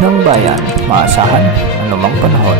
ng bayan, maasahan anumang panahon.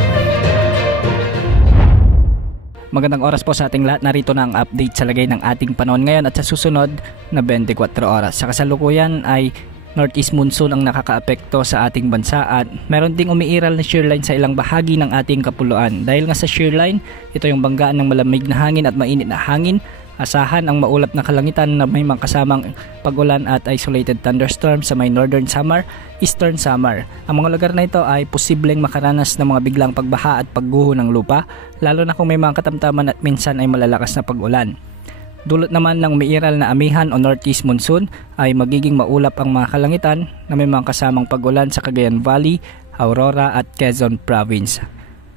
Magandang oras po sa ating lahat. Narito na ang update sa lagay ng ating panahon ngayon at sa susunod na 24 oras. Sa kasalukuyan ay northeast monsoon ang nakakaapekto sa ating bansa at meron ding umiiral na shearline sa ilang bahagi ng ating kapuluan. Dahil nga sa shearline, ito yung banggaan ng malamig na hangin at mainit na hangin. Asahan ang maulap na kalangitan na may mga kasamang pag-ulan at isolated thunderstorms sa may northern Samar, eastern Samar. Ang mga lugar na ito ay posibleng makaranas ng mga biglang pagbaha at pagguho ng lupa, lalo na kung may mga katamtaman at minsan ay malalakas na pag-ulan. Dulot naman ng umiiral na amihan o northeast monsoon ay magiging maulap ang mga kalangitan na may mga kasamang pag-ulan sa Cagayan Valley, Aurora at Quezon Province.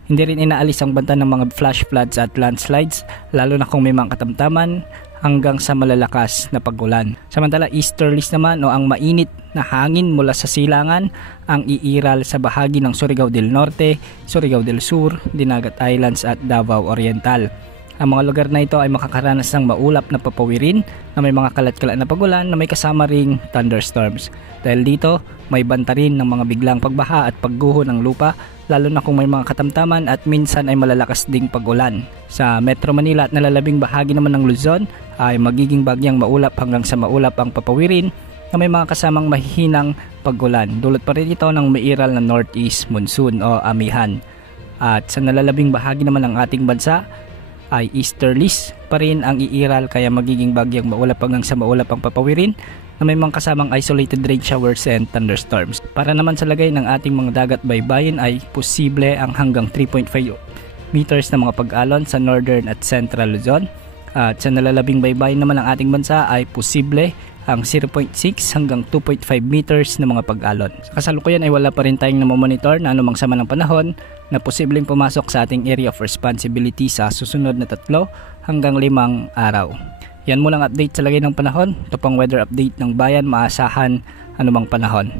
Hindi rin inaalis ang banta ng mga flash floods at landslides, lalo na kung may mga katamtaman hanggang sa malalakas na pag-ulan. Samantala, easterlies naman o ang mainit na hangin mula sa silangan ang iiral sa bahagi ng Surigao del Norte, Surigao del Sur, Dinagat Islands at Davao Oriental. Ang mga lugar na ito ay makakaranas ng maulap na papawirin na may mga kalat-kalat na pag-ulan na may kasama ring thunderstorms. Dahil dito, may banta rin ng mga biglang pagbaha at pagguho ng lupa, lalo na kung may mga katamtaman at minsan ay malalakas ding pag-ulan. Sa Metro Manila at nalalabing bahagi naman ng Luzon ay magiging bagyang maulap hanggang sa maulap ang papawirin na may mga kasamang mahihinang pag-ulan. Dulot pa rin ito ng umiiral na northeast monsoon o amihan. At sa nalalabing bahagi naman ng ating bansa ay easterlies pa rin ang iiral, kaya magiging bagyang maulap hanggang sa maulap ang papawirin na may mga kasamang isolated rain showers and thunderstorms. Para naman sa lagay ng ating mga dagat baybayin ay posible ang hanggang 3.5 meters na mga pag-alon sa northern at central Luzon. At sa nalalabing baybayin naman ng ating bansa ay posible ang 0.6 hanggang 2.5 meters na mga pag-alon. Sa kasalukuyan ay wala pa rin tayong namomonitor na anumang sama ng panahon na posibleng pumasok sa ating area of responsibility sa susunod na 3 hanggang 5 araw. Yan mo lang update sa lagay ng panahon. Ito pang weather update ng bayan, maasahan anumang panahon.